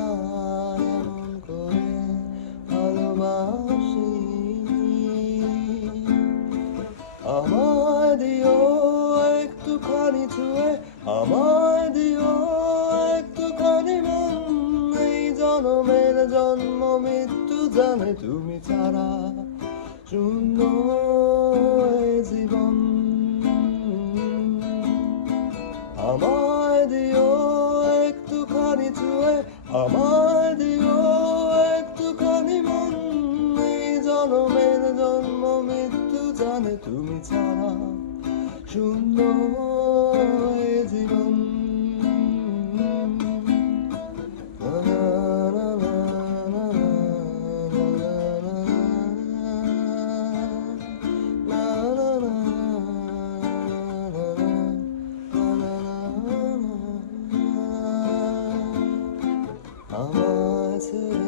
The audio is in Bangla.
আর এমন করে ভালোবাসি। আমায় দিও একটুখানি ছুঁয়ে, আমায় দিও একটুখানি মন। এই জনমের জন্ম মৃত্যু জানে তুমি ছাড়া শূন্য এ জীবন। আমায় দিও একটুখানি ছুঁয়ে, আমায় দিও একটুখানি মন। এই জনমের জন্ম মৃত্যু জানে তুমি ছাড়া শূন্য এ জীবন। আমায় ছেড়ে